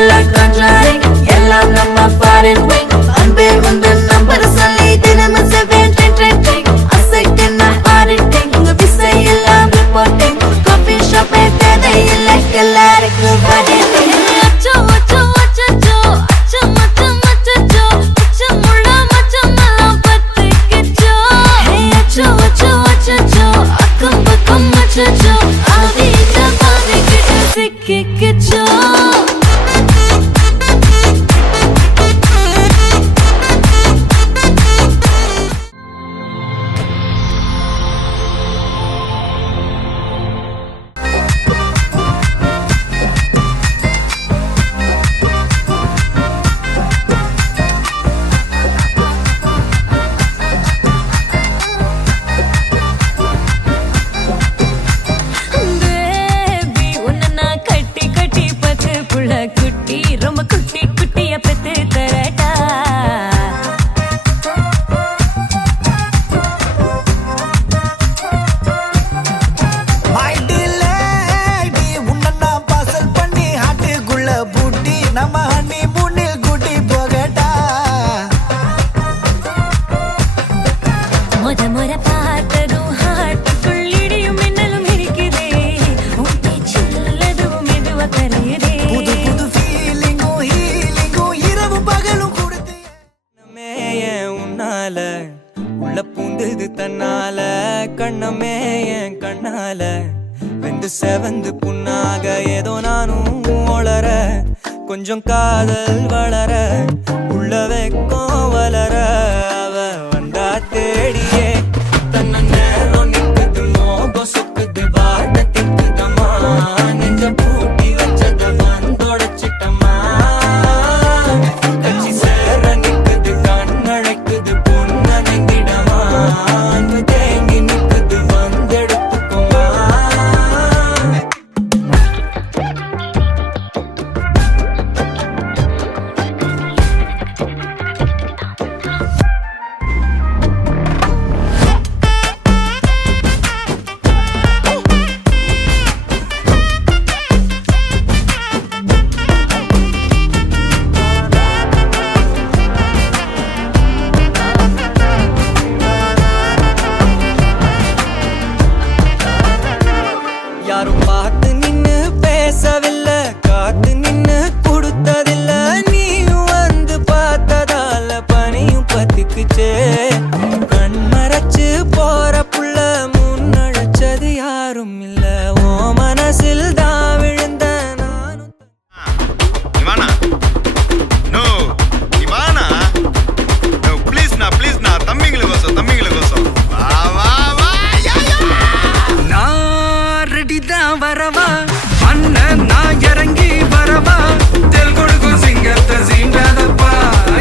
எல்லாம் கான்ட்ராரிங் எல்லாம் நம்ம ஃபாரின் விங் அன்பே உந்தன் நம்பர் சொல்லி தினமும் செவன் ட்ரெண்டிங் அசைக்கின ஆடிட்டிங் உங்க விசை எல்லாம் ரிப்போர்ட்டிங் காஃபி ஷாப்பே தேவையில்லை எல்லாருக்கும் வடிட்டிங் அச்சோ அச்சோ அச்சோ அச்சோ மச்சம் அச்சோ அச்சமுள்ள மச்சமெல்லாம் பத்திக்கிச்சோ அச்சோ அச்சோ அச்சோ அக்கம் பக்கம் அச்சோ ஆதி இந்த மாதிரி கிட்ட சிக்கிக்கிச்சோ உள்ள பூந்தது தன்னால கண்ணமே என் கண்ணால வெந்து செவந்து புண்ணாக ஏதோ நானும் ஒளர கொஞ்சம் காதல் வளர உள்ள வெக்கம் வளர அவ வந்தா தேடியே தன்ன நேரம் நிக்குது மோகம் சுக்குது வார்த்தை திக்குதம்மா நெஞ்ச பூட்டி வச்சத வந்தொடச்சிட்டம்மா கட்சி சேர நிக்குது கண்ணழைக்குது புன்னகைங்கிடமா அன்பு தேங்கி நிக்குது வந்தெடுத்துக்குமா யாரும் பார்த்து நின்னு பேசவில்லை காத்து நின்னு கொடுத்ததில்ல நீயும் வந்து பார்த்ததால பனியும் பத்திக்குச்சே கண் மறைச்சு போற புள்ள முன்னழைச்சது யாரும் இல்ல ஓ மனசில் தான் விழுந்த நானும் Ivana, no, Ivana, no, please na, தம்பிங்களு கோசம், வா, நான் ரெடிதான் வரவா அண்ணன் நான் இறங்கி வரவா தெல் கொடுக்கும் சிங்கத்தை சீண்டாதப்பா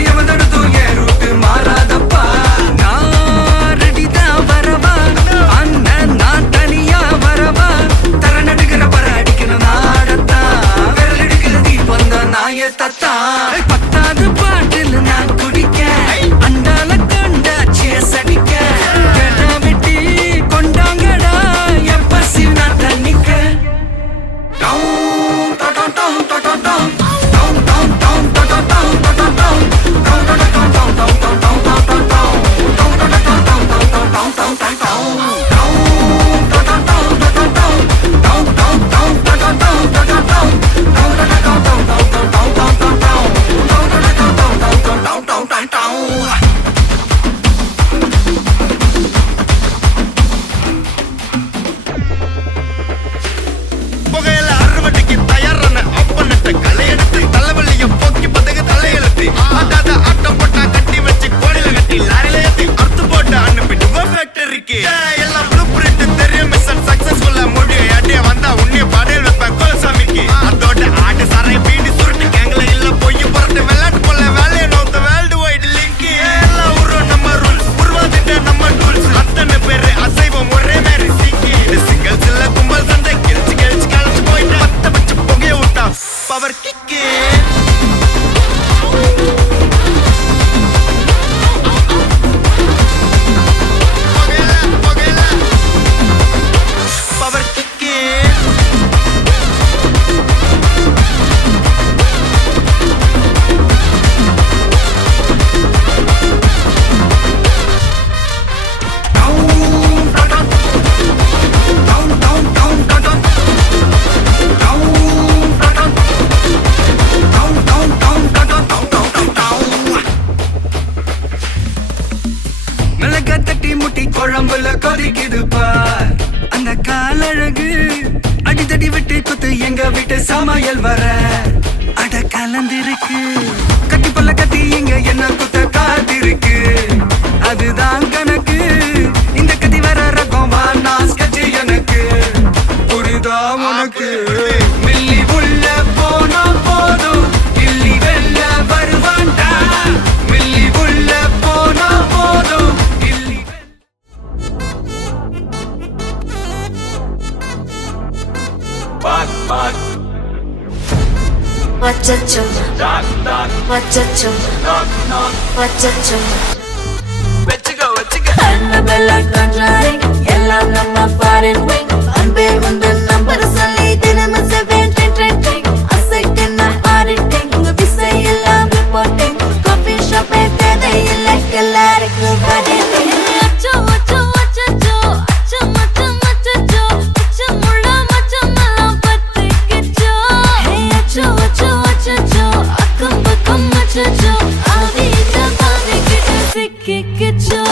எவதடுத்து என் ரூட்டு மாறாதப்பா நான் ரெடிதான் வரவா அண்ணன் நான் தனியா வரவா தர நடுக்கிற பர அடிக்கணும் நாடத்தான் விரல் எடுக்கிற தீபம் தான் நாய தத்தா பத்தாவது பாட்டில் நான் குடிக்க அண்டால கண்டா சேஸ் அடிக்க கெடா வெட்டி கொண்டாங்கடா எப்ப சிவனா தண்ணிக்க புகையில அறுவடைக்கு தயாரான அப்பனட்ட கலையெடுத்து தலைவலிய போக்கி பதகு தலையெழுத்து ஆட்டாத ஆட்டம் போட்டா கட்டி வச்சு கோடில கட்டி லாரில ஏத்தி அறுத்து போட்டு அனுப்பிட்டு ஃபேக்டரிக்கு எல்லாம் ப்ளூ பிரிண்ட் தெரியும் மிஷன் சக்சஸ்ஃபுல்லா முடியும் யாட்டிய வந்தா உன்னைய பாடையில் வைப்பேன் கோலசாமிக்கு அதோட ஆட்டு சாரை பீடி சுருட்டு கேங்கல இல்ல பொய்ய புரட்டு விளையாட்டு போல வேலையை நோத்த வேர்ல்டு வைடு லிங்க் எல்லாம் உருவம் நம்ம ரூல்ஸ் உருவாதிட்ட நம்ம டூல்ஸ் அத்தனை பேரு அசைவம் ஒரே மாதிரி சிங்கி இது சிங்கிள்ஸ் இல்ல கும்பல் சண்டை கிழிச்சு கழிச்சு போயிட்டு பத்த பச்சை புகைய விட்டா பவர் கிக்கு பவர் கிக்கு கொதிக்குது பார் அந்த காலழகு அடித்தடி விட்டு குத்து எங்க வீட்டு சமையல் வர அட கலந்திருக்கு கட்டி பல்ல கட்டி இங்க என்ன குத்த காத்திருக்கு அதுதான் கணக்கு இந்த கத்தி வர ரகம் வானா ஸ்கெட்ச் எனக்கு புரிதா உனக்கு மில்லி உள்ள போனா போதும் இல்லி வெல்ல வருவான்டா மில்லி உள்ள போனா போதும் இல்லி Wachacho, wachacho, wachacho. Annabella conjuring, எல்லாம் நம்ம foreign wing. அன்பே உந்தன் நம்பர் சொல்லி தினமும் 7 ட்ரெண்டிங். அசைக்கின ஆடிட்டிங், உங்க விசை எல்லாம் reporting. Coffee shop தேவையில்லை எல்லாருக்கும் வடிட்டிங். அச்சோ அச்சோ அச்சோ அச்சோ மச்சம் அச்சோ அச்சமுள்ள மச்சமெல்லாம் பத்திக்கிச்சோ. ஹே அச்சோ அச்சோ அச்சோ அக்கம் பக்கம் அச்சோ ஆவித பாவிக்கிட்ட சிக்கிக்கிச்சோ.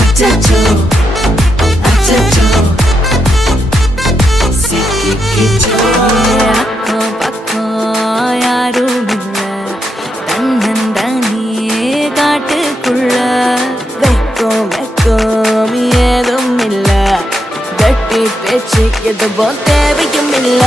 அச்சோ அச்சோ சிக்கிக்கிச்சோ. அக்கம் பக்கம் யாரும் இல்ல தன்னந்தனியே காட்டுக்குள்ள வெக்கம் வெக்கம் ஏதும் இல்ல கட்டி பேச்சு எதுவும் தேவையும் இல்ல.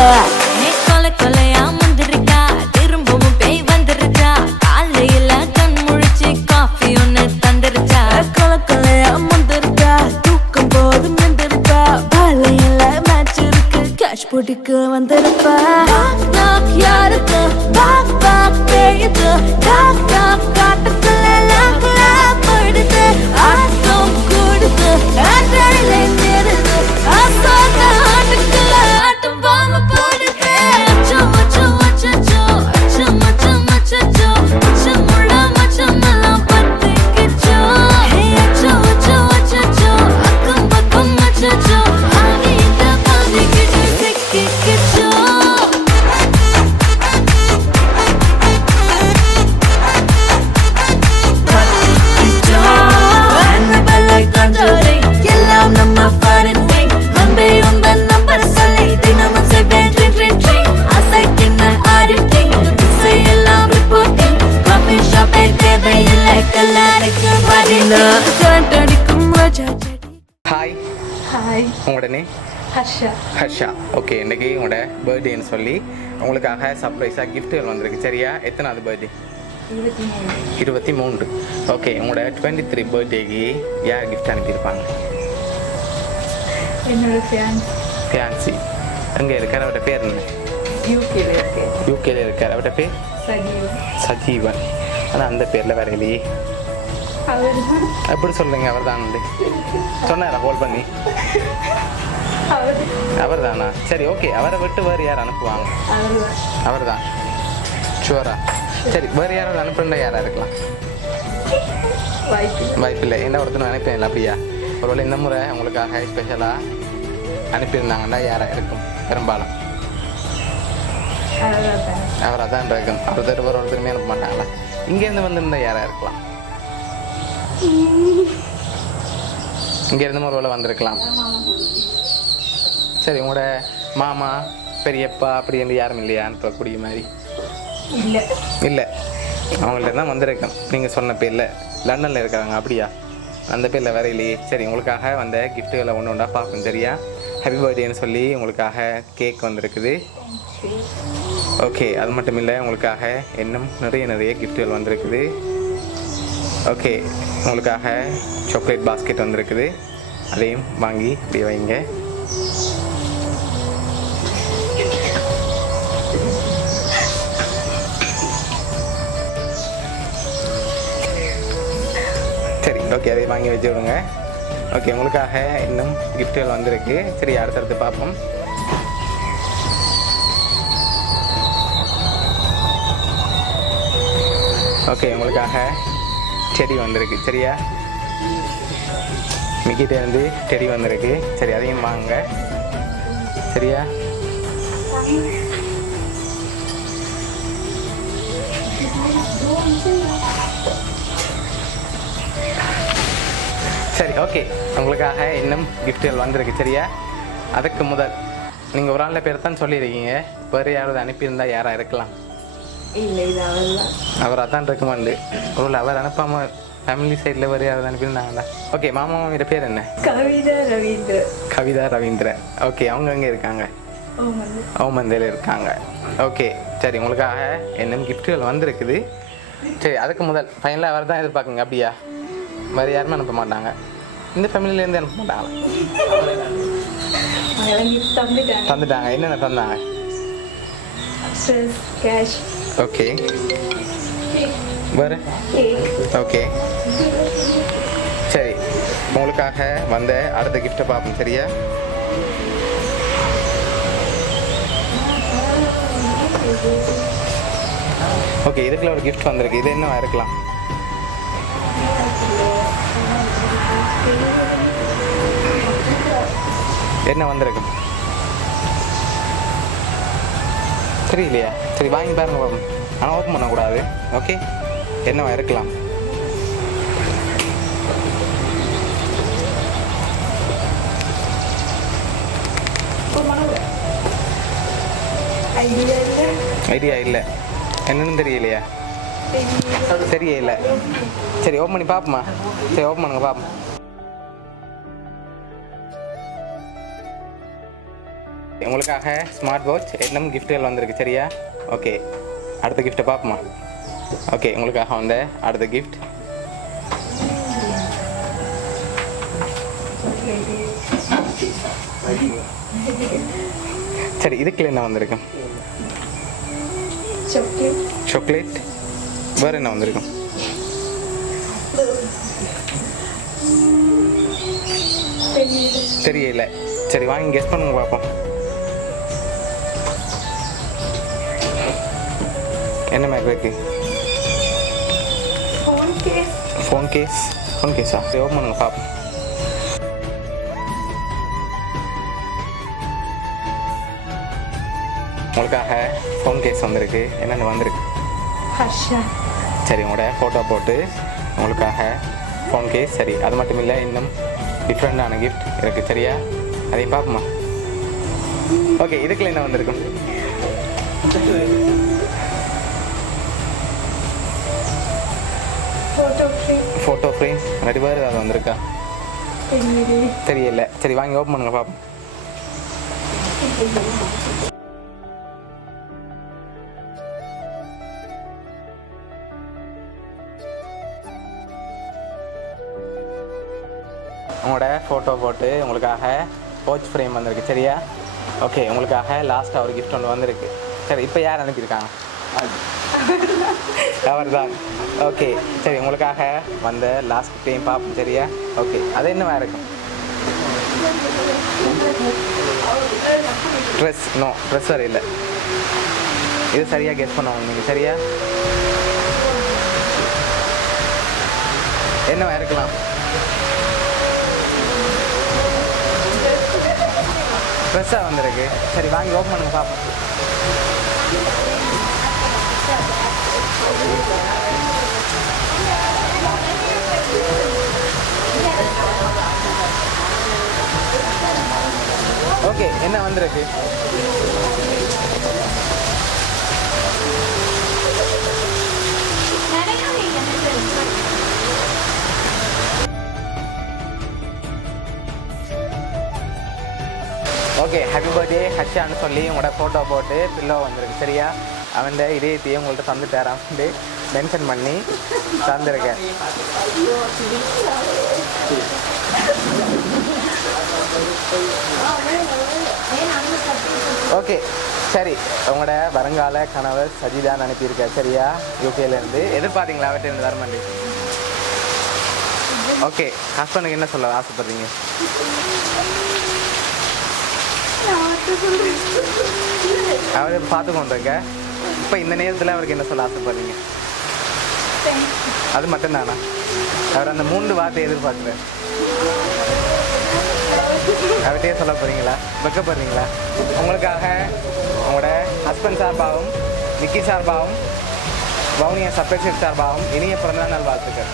கொலை கொலையா முந்திருக்கா திரும்பவும் பேய் வந்துருச்சா காலையில கண் முழிச்சு காஃபி ஒன்னு தந்துருச்சா. கொலை கொலையா முந்திருக்கா தூக்கம் போதும் எந்திருக்கா பாலையில மேட்ச் இருக்கு கேஷ் போட்டுக்கு வந்திருப்பா. யாருக்கு பாக் பாக் பேயுது டாக் டாக் காட்டுக்குள்ள லாக்லா படுது ஆட்டம் கூடுது ஆட்டடிலே நேருது ஆசாத ஆட்டுக்குள்ள ஆட்டம் பாம போடுது. அச்சோ அச்சோ அச்சோ அச்சோ மச்சம் அச்சோ அச்சமுள்ள மச்சமெல்லாம் பத்திக்கிச்சோ. ஹே அச்சோ அச்சோ அச்சோ அக்கம் பக்கம் அச்சோ ஆவித பாவிக்கிட்ட சிக்கிக்கிச்சோ. Annabella conjuring, எல்லாம் நம்ம foreign wing. அன்பே உந்தன் நம்பர் சொல்லி தினமும் 7 ட்ரெண்டிங். அசைக்கின ஆடிட்டிங், விசை எல்லாம் reporting. Coffee shop தேவையில்லை எல்லாருக்கும் வடிட்டிங். காட்டடிக்கும் ரோஜா செடி. ஹாய், ஹாய், உங்களோட நேம்? ஹர்ஷா. ஹர்ஷா. ஓகே, இன்றைக்கி உங்களோட பர்த்டேன்னு சொல்லி உங்களுக்காக சர்ப்ரைஸாக கிஃப்ட்டுகள் வந்திருக்கு. சரியா? எத்தனாவது பர்த்டே? 23. ஓகே, உங்களோட 23 பர்த்டேக்கு யார் கிஃப்ட் அனுப்பியிருப்பாங்க? என்னோட ஃபியான்ஸ் ஃபியான்சி. எங்கே இருக்கார்? அவரோட பேர் என்ன? யூகேல இருக்கு. யூகேல இருக்கார். அவரோட பேர் சஜீவன். சஜீவன். ஆனால் அந்த பேரில் வேற இல்லையே. அவர் தான் எப்படி சொல்லுங்க? அவர் தான் சொன்னாரா கால் பண்ணி? அவர் தானா? சரி, ஓகே. அவரை விட்டு வேறு யார் அனுப்புவாங்க? அவர் தான். ஷுவரா? சரி, வேறு யாராவது அனுப்புனா யாராக இருக்கலாம்? வாய்ப்பில்லை. என்ன ஒருத்தர் அனுப்பினேன் அப்படியா? ஒருவேளை இந்த முறை உங்களுக்காக ஸ்பெஷலாக அனுப்பியிருந்தாங்கன்னா யாராக இருக்கும்? பெரும்பாலும் அவராக தான் இருக்கும். ஒருத்தருமே அனுப்ப மாட்டாங்களா? இங்கேருந்து வந்திருந்தா யாராக இருக்கலாம்? இங்கேருந்து ஒருவேளை வந்திருக்கலாம். சரி, உங்களோட மாமா பெரியப்பா அப்படி என்று யாரும் இல்லையா அனுப்பக்கூடிய மாதிரி? இல்லை, அவங்கள்ட்ட தான் வந்திருக்கேன். நீங்கள் சொன்ன பேரில் லண்டனில் இருக்கிறாங்க அப்படியா? அந்த பேரில் வேற இல்லையே. சரி, உங்களுக்காக வந்த கிஃப்ட்டுகளை ஒன்று ஒன்றா பார்ப்போம். சரியா? ஹாப்பி பர்த்டேன்னு சொல்லி உங்களுக்காக கேக் வந்திருக்குது. ஓகே, அது மட்டும் இல்லை, உங்களுக்காக இன்னும் நிறைய கிஃப்ட்டுகள் வந்திருக்குது. ஓகே, உங்களுக்காக சாக்லேட் பாஸ்கெட் வந்திருக்குது. அதையும் வாங்கி இப்படி வைங்க. சரி, ஓகே, அதை வாங்கி வச்சு விடுங்க. ஓகே, உங்களுக்காக இன்னும் கிஃப்ட்டுகள் வந்திருக்கு. சரி, அடுத்தடுத்து பார்ப்போம். ஓகே, உங்களுக்காக செடி வந்திருக்கு. சரியா? மிக்கிட்டேருந்து செடி வந்திருக்கு. சரி, அதையும் வாங்க. சரியா? சரி ஓகே, உங்களுக்காக இன்னும் கிஃப்ட்டுகள் வந்திருக்கு சரியா. அதுக்கு முதல் நீங்கள் ஒரு ஆளில் பேர் தான் சொல்லியிருக்கீங்க, வேறு யாராவது அனுப்பியிருந்தால் யாராக இருக்கலாம்? இல்லை இது அவர்தான். அவராக தான் இருக்குமாண்டு. ஒரு அவர் அனுப்பாமல் ஃபேமிலி சைடில் வேறு யாராவது அனுப்பியிருந்தாங்களா? ஓகே, மாமாவோட பேர் என்ன? கவிதா ரவீந்திர. கவிதா ரவீந்திரன். ஓகே, அவங்க அங்கே இருக்காங்க, ஓமந்து. ஓமந்தையில் இருக்காங்க. ஓகே சரி, உங்களுக்காக இன்னும் கிஃப்ட்டுகள் வந்திருக்குது. சரி, அதுக்கு முதல் ஃபைனலாக அவர் தான் எதிர்பார்க்குங்க அப்படியா? வேறு யாருமே அனுப்ப மாட்டாங்க, இந்த ஃபேமிலியிலேருந்து அனுப்ப மாட்டாங்களா? அதெல்லாம் கிஃப்ட் தந்துட்டாங்க. தந்துட்டாங்க. என்னென்ன தந்தாங்க? ட்ரெஸ், கேஷ், ஓகே, வேறு? கேக். ஓகே சரி, உங்களுக்காக வந்த அடுத்த கிஃப்ட்டை பார்ப்போம் சரியா. ஓகே, இதுக்குள்ள ஒரு கிஃப்ட் வந்திருக்கு. இது என்னவா இருக்கலாம்? என்ன வந்திருக்கு தெரியலையா? சரி வாங்கி பாருங்க பாப்போம், ஆனால் ஓப்பன் பண்ணக்கூடாது. ஓகே, என்னவா இருக்கலாம்? ஐடியா இல்லை. ஐடியா இல்லை, என்னன்னு தெரியலையா? சரியே இல்லை. சரி ஓப்பன் பண்ணி பார்ப்போமா? சரி ஓப்பன் பண்ணுங்க பார்ப்போம். உங்களுக்காக ஸ்மார்ட் வாட்ச் என்னும் கிஃப்ட்டுகள் வந்திருக்கு சரியா. ஓகே, அடுத்த கிஃப்ட்டை பார்ப்போமா? ஓகே, உங்களுக்காக வந்த அடுத்த கிஃப்ட். சரி, இதுக்குள்ள என்ன வந்திருக்கு? சாக்லேட். சாக்லேட். வேறு என்ன வந்திருக்கும்? தெரியல. சரி வாங்கி கெஸ் பண்ணுங்க பார்ப்போம். என்ன மாதிரி இருக்கு? Phone case. Phone case. Phone கேஸா? சரி ஓப்பன் பண்ணுங்க பார்ப்போம். உங்களுக்காக ஃபோன் கேஸ் வந்திருக்கு. என்னென்ன வந்திருக்கு? ஹர்ஷா. சரி, உங்களோட ஃபோட்டோ போட்டு உங்களுக்காக ஃபோன் கேஸ். சரி, அது மட்டும் இல்லை, இன்னும் டிஃப்ரெண்டான கிஃப்ட் இருக்குது சரியா. அதையும் பார்ப்போமா? ஓகே, இதுக்குள்ள என்ன வந்திருக்கும்? Photo frame. Photo frame. ரெண்டு பேர் ஏதாவது வந்திருக்கா? தெரியல. சரி வாங்கி ஓப்பன் பண்ணுங்க பார்ப்போம். உங்களோட ஃபோட்டோ போட்டு உங்களுக்காக வாட்ச் ஃப்ரேம் வந்திருக்கு சரியா. ஓகே, உங்களுக்காக லாஸ்ட்டாக ஒரு கிஃப்ட் ஒன்று வந்திருக்கு. சரி, இப்போ யார் அனுப்பியிருக்காங்க? அவர் தான். ஓகே சரி, உங்களுக்காக வந்த லாஸ்ட் ஃப்ரேம் பார்ப்போம் சரியா. ஓகே, அது என்னவா இருக்கும்? ட்ரெஸ். நோ, ட்ரெஸ் வர இல்லை. இது சரியாக கெஸ் பண்ணுவாங்க நீங்கள் சரியா. என்னவா இருக்கலாம்? ட்ரெஸ்ஸாக வந்திருக்கு. சரி வாங்கி ஓப்பன் பண்ணுங்க பார்ப்போம். ஓகே, என்ன வந்திருக்கு? ஓகே, ஹாப்பி பர்த்டே ஹர்ஷான்னு சொல்லி உங்களோட ஃபோட்டோ போட்டு பில்லோ வந்திருக்கு சரியா. அவன் இதயத்தையும் உங்கள்கிட்ட தந்துட்டாரான் மென்ஷன் பண்ணி தந்துருக்கேன். ஓகே சரி, உங்களோட வருங்கால கணவர் சஜிதான் அனுப்பியிருக்க சரியா, யூகேலேருந்து. எதிர்பார்த்தீங்களா அவர்கிட்ட வர மாட்டேன்? ஓகே, ஹஸ்பண்டுக்கு என்ன சொல்ல ஆசைப்படுறீங்க? அவர் பார்த்து கொண்டிருக்க. இப்போ இந்த நேரத்தில் அவருக்கு என்ன சொல்ல ஆசைப்படுறீங்க? அது மட்டும்தானா? அவர் அந்த 3 வார்த்தை எதிர்பார்க்குறேன். அவர்கிட்டயே சொல்ல போகிறீங்களா? வைக்கப்படுறீங்களா? உங்களுக்காக உங்களோட ஹஸ்பண்ட் சார்பாகவும் விக்கி சார்பாகவும் வவுனியா சப்ரைசர் சார்பாகவும் இனிய பிறந்தநாள் வாழ்த்துக்கள்.